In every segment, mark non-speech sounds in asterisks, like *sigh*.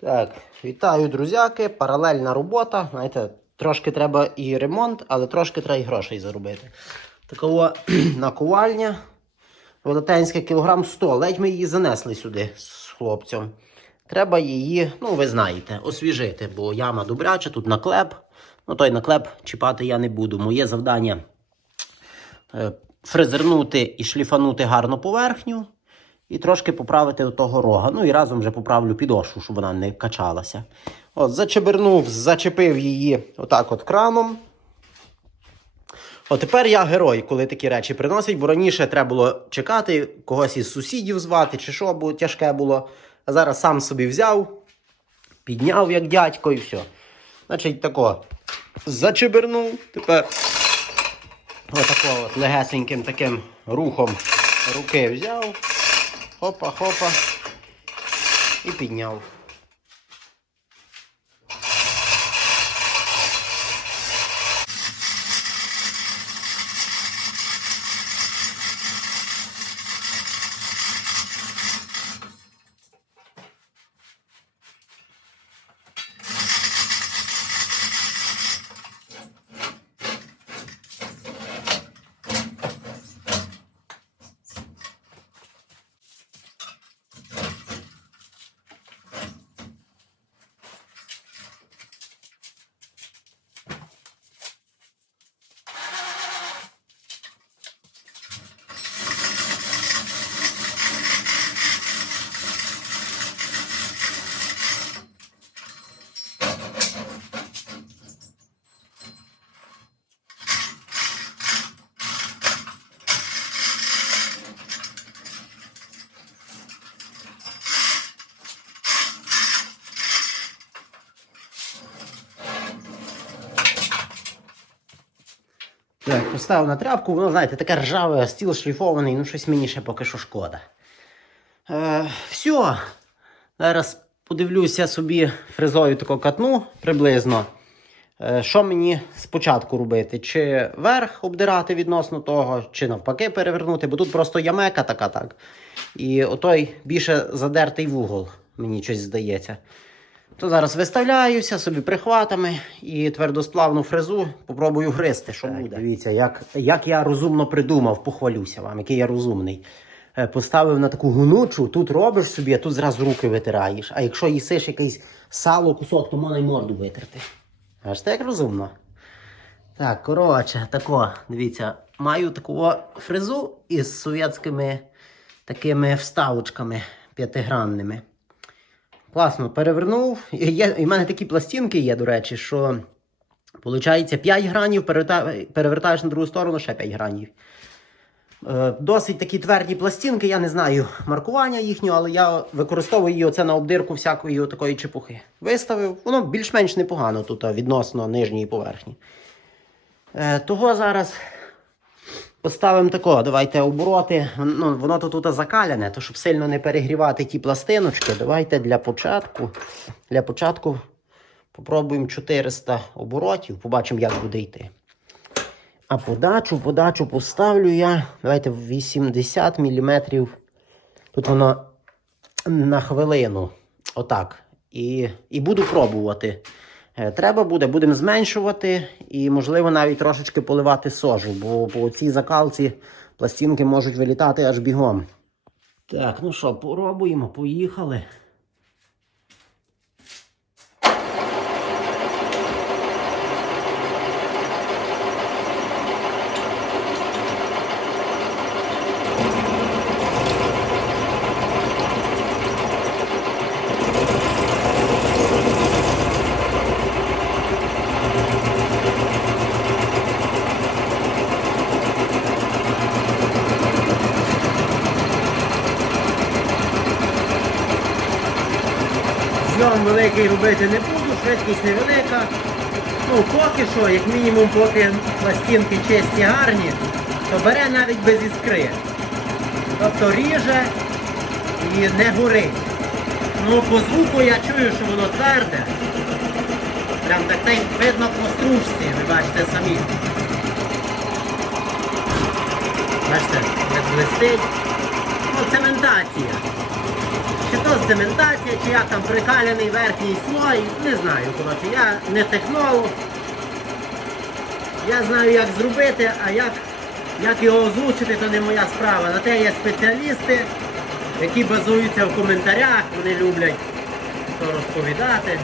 Так, вітаю, друзяки. Паралельна робота. Знаєте, трошки треба і ремонт, але трошки треба і грошей заробити. Такого *clears throat* наковальня. Велетенська кілограм 100. Ледь ми її занесли сюди з хлопцем. Треба її, ну ви знаєте, освіжити, бо яма добряча, тут наклеп. Ну той наклеп чіпати я не буду. Моє завдання е, фрезернути і шліфанути гарну поверхню. І трошки поправити того рога. Ну і разом вже поправлю підошву, щоб вона не качалася. От, зачебернув, зачепив її отак от краном. От тепер я герой, коли такі речі приносять, бо раніше треба було чекати, когось із сусідів звати, чи що, бо тяжке було. А зараз сам собі взяв, підняв як дядько і все. Значить, тако зачебернув. Тепер отако от легесеньким таким рухом руки взяв. Хопа, хопа. І підняв. Так, поставив на тряпку, воно, знаєте, таке ржаве, стіл шліфований, ну щось мені ще поки що шкода. Е, все. Зараз подивлюся собі фрезою таку катну приблизно. Е, що мені спочатку робити? Чи верх обдирати відносно того, чи навпаки перевернути, бо тут просто ямека така так. І отой більше задертий вугол, мені щось здається. То зараз виставляюся собі прихватами і твердосплавну фрезу попробую гризти, що буде. Дивіться, як, як я розумно придумав, похвалюся вам, який я розумний. Е, Поставив на таку гнучу, тут робиш собі, а тут зразу руки витираєш. А якщо їсиш якийсь сало, кусок, то можна й морду витерти. Аж так розумно. Так, коротше, тако, дивіться, маю таку фрезу із совєтськими такими вставочками п'ятигранними. Класно, перевернув. Є, і в мене такі пластинки є, до речі, що виходить 5 гранів, перевертаєш на другу сторону ще 5 гранів. Е, Досить такі тверді пластинки, я не знаю маркування їхнього, але я використовую її оце на обдирку всякої такої чепухи. Виставив, воно більш-менш непогано тут відносно нижньої поверхні. Е, Того зараз поставимо тако, давайте обороти. Ну, воно тут, тут закаляне, то щоб сильно не перегрівати ті пластиночки, давайте для початку. Для початку попробуємо 400 оборотів, побачимо, як буде йти. А подачу, подачу поставлю я. Давайте 80 мм. Тут воно на хвилину. Отак. І, і буду пробувати. Е, Треба буде, будемо зменшувати і, можливо, навіть трошечки поливати сожу, бо по цій закалці пластинки можуть вилітати аж бігом. Так, ну що, пробуємо, поїхали. Великий робити не буду, швидкість невелика. Ну, поки що, як мінімум, поки пластинки чисті гарні, то бере навіть без іскри. Тобто ріже і не горить. Ну, по звуку я чую, що воно тверде. Прям так видно по стружці, ви бачите самі. Бачите, як блистить. Ну, цементація. Чи то цементація, чи як там прикаляний верхній слой, не знаю, коротше, я не технолог. Я знаю, як зробити, а як, як його озвучити, то не моя справа. На те є спеціалісти, які базуються в коментарях, вони люблять то розповідати.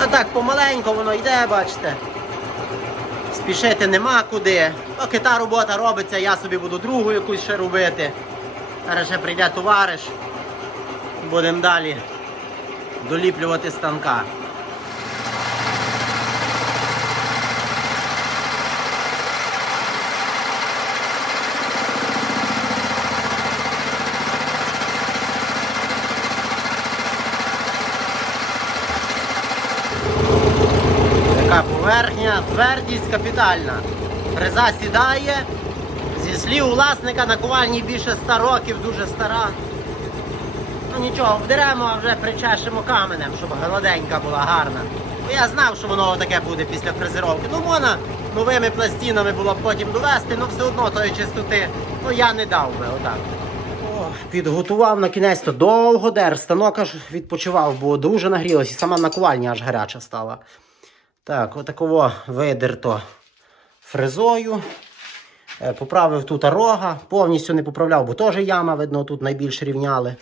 А так помаленько воно йде, бачите. Спішити нема куди. Поки та робота робиться, я собі буду другу якусь ще робити. Зараз ще прийде товариш. Будемо далі доліплювати станка. Така поверхня, твердість капітальна. Фреза сідає. Зі слів власника на ковальні більше 100 років, дуже стара. Ну нічого, вдеремо, а вже причешемо каменем, щоб гладенька була гарна. Бо я знав, що воно таке буде після фрезеровки. Ну можна новими пластинами було б потім довести, але все одно тої чистоти ну, я не дав би отак. Підготував на кінець то довго дер, станок аж відпочивав, бо дуже нагрілося, і сама наковальня аж гаряча стала. Так, отаково видерто фрезою. Е, Поправив тут рога, повністю не поправляв, бо теж яма, видно, тут найбільш рівняли.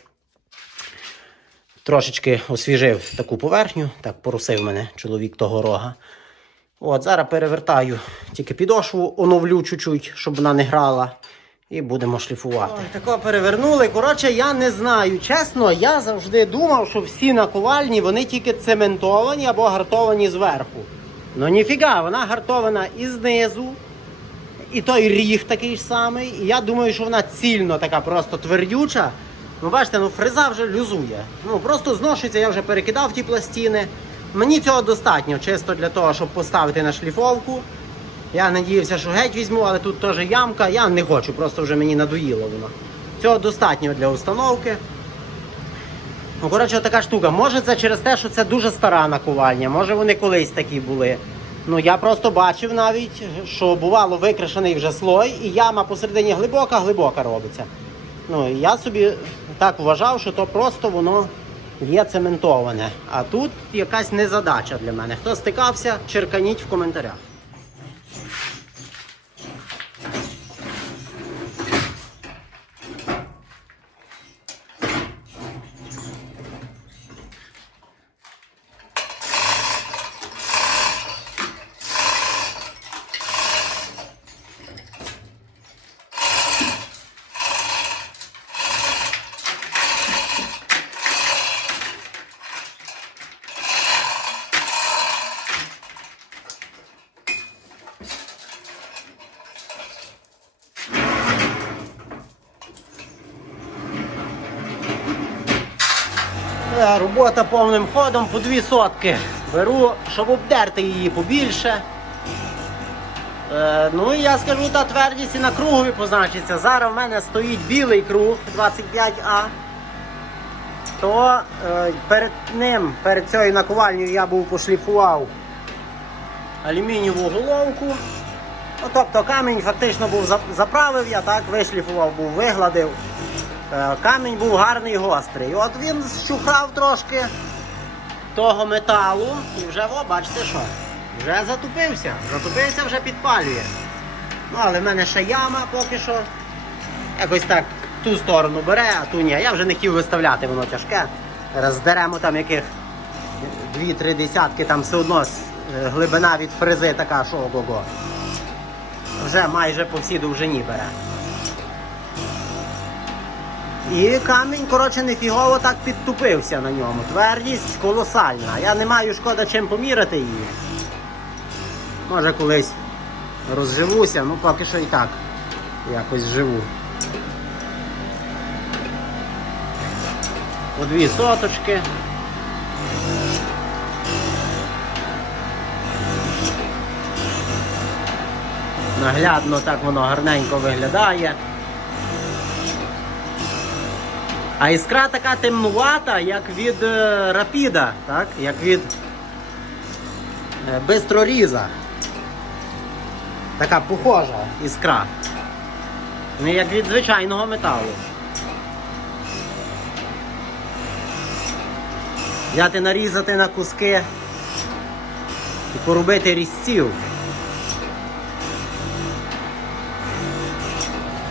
Трошечки освіжив таку поверхню, так порусив мене чоловік того рога. От, зараз перевертаю тільки підошву, оновлю чуть-чуть, щоб вона не грала. І будемо шліфувати. Ой, тако перевернули. Коротше, я не знаю. Чесно, я завжди думав, що всі наковальні вони тільки цементовані або гартовані зверху. Ну ніфіга, вона гартована і знизу, і той ріг такий ж самий. І я думаю, що вона цільно така просто твердюча. Ну, бачите, ну фреза вже люзує. Ну просто зношується, я вже перекидав ті пластини. Мені цього достатньо, чисто для того, щоб поставити на шліфовку. Я надіявся, що геть візьму, але тут теж ямка. Я не хочу, просто вже мені надоїло воно. Цього достатньо для установки. Ну, коротше, така штука. Може це через те, що це дуже стара накувальня, може вони колись такі були. Ну я просто бачив навіть, що бувало викрашений вже слой, і яма посередині глибока-глибока робиться. Ну, я собі так вважав, що то просто воно є цементоване. А тут якась незадача для мене. Хто стикався, черканіть в коментарях. Робота повним ходом по дві сотки. Беру, щоб обдерти її побільше. Е, ну і я скажу, та твердість і на кругові позначиться. Зараз в мене стоїть білий круг 25А. То е, перед ним, перед цією накувальнею я був пошліфував алюмінієву головку. Ну, тобто камінь фактично був заправив, я так вишліфував, був вигладив. Е, Камінь був гарний гострий. От він щухрав трошки того металу і вже, о, бачите що, вже затупився. Затупився, вже підпалює. Ну, але в мене ще яма поки що. Якось так ту сторону бере, а ту ні. Я вже не хотів виставляти, воно тяжке. Роздеремо там яких дві-три десятки, там все одно е, глибина від фрези така, що ого-го. Вже майже по всій довжині бере. І камінь, коротше, нефігово так підтупився на ньому. Твердість колосальна. Я не маю шкода чим поміряти її. Може колись розживуся, ну поки що і так якось живу. По дві соточки. Наглядно так воно гарненько виглядає. А іскра така темнувата, як від е, рапіда, так? як від е, бистроріза. Така похожа іскра. Не як від звичайного металу. Взяти нарізати на куски і поробити різців.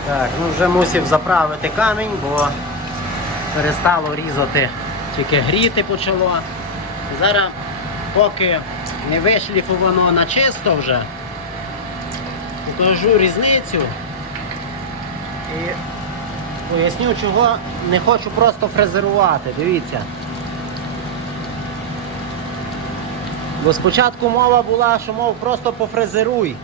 Так, ну вже мусив заправити камінь, бо перестало різати, тільки гріти почало. Зараз, поки не вишліфовано на чисто вже, покажу різницю і поясню, чого не хочу просто фрезерувати. Дивіться. Бо спочатку мова була, що мов просто пофрезеруй.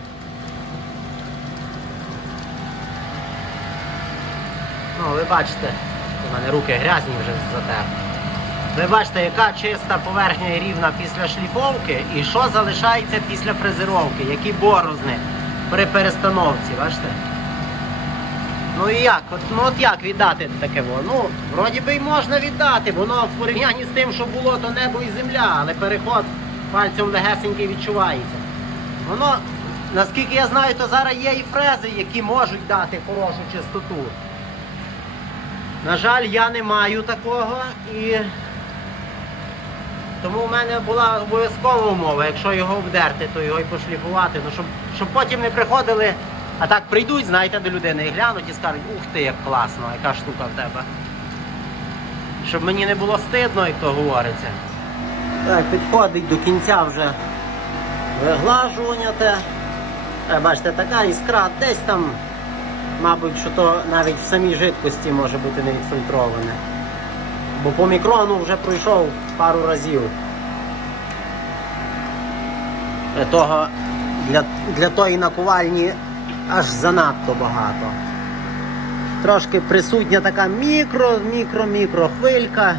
Ну, ви бачите, у мене руки грязні вже затер. Ви бачите, яка чиста поверхня і рівна після шліфовки і що залишається після фрезеровки, які борозни при перестановці, бачите? Ну і як? От, ну от як віддати таке? Ну, вроді би й можна віддати, воно в порівнянні з тим, що було, то небо і земля, але переход пальцем легесенький відчувається. Воно, наскільки я знаю, то зараз є і фрези, які можуть дати хорошу чистоту. На жаль, я не маю такого і тому в мене була обов'язкова умова, якщо його обдерти, то його і пошліфувати. Ну, щоб, щоб потім не приходили, а так прийдуть, знаєте, до людини і глянуть і скажуть, ух ти, як класно, яка штука в тебе. Щоб мені не було стидно, як то говориться. Так, підходить до кінця вже виглажування те. Е, Бачите, така іскра десь там, мабуть, що то навіть в самій жидкості може бути не відфільтроване. Бо по мікрону вже пройшов пару разів. Е, Того для, для тої накувальні аж занадто багато. Трошки присутня така мікро, мікро, мікро хвилька.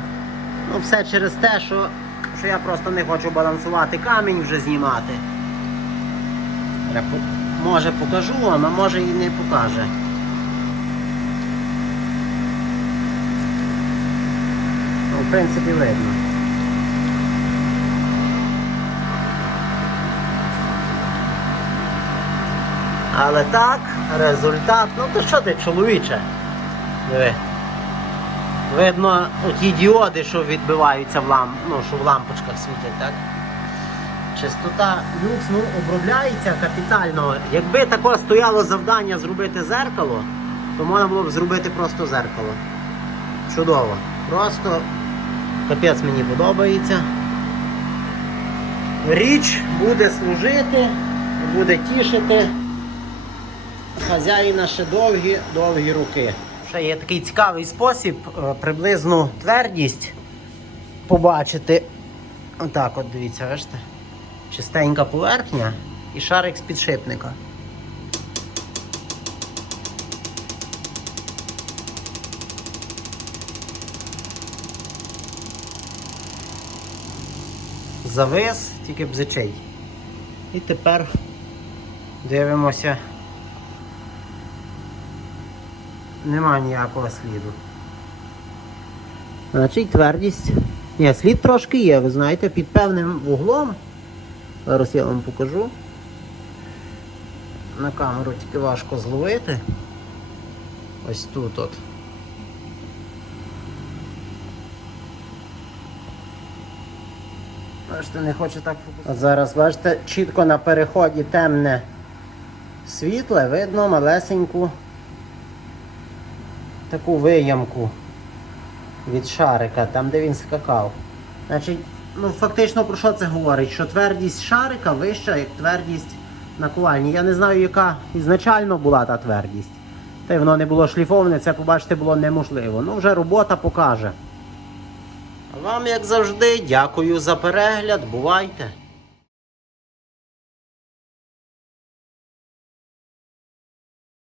Ну, все через те, що, що я просто не хочу балансувати камінь вже знімати. Може покажу вам, а може і не покаже. Ну, в принципі, видно. Але так, результат, ну то що ти, чоловіче? Диви. Видно оті діоди, що відбиваються в лам... ну, що в лампочках світять, так? Чистота люкс ну, обробляється капітально. Якби таке стояло завдання зробити зеркало, то можна було б зробити просто зеркало. Чудово. Просто капець мені подобається. Річ буде служити, буде тішити хазяїна ще довгі, довгі роки. Ще є такий цікавий спосіб е, приблизну твердість побачити. Отак от дивіться, бачите? Чистенька поверхня і шарик з підшипника. Завис, тільки бзичий. І тепер дивимося. Нема ніякого сліду. Значить твердість. Ні, слід трошки є, ви знаєте, під певним вуглом. Зараз я вам покажу. На камеру тільки важко зловити. Ось тут от. Бачите, не хоче так фокусувати. Зараз, бачите, чітко на переході темне світле, видно малесеньку таку виямку від шарика, там де він скакав. Значить, ну фактично про що це говорить? Що твердість шарика вища, як твердість накувальні. Я не знаю, яка ізначально була та твердість. Та й воно не було шліфоване, це побачити було неможливо. Ну, вже робота покаже. Вам, як завжди, дякую за перегляд. Бувайте!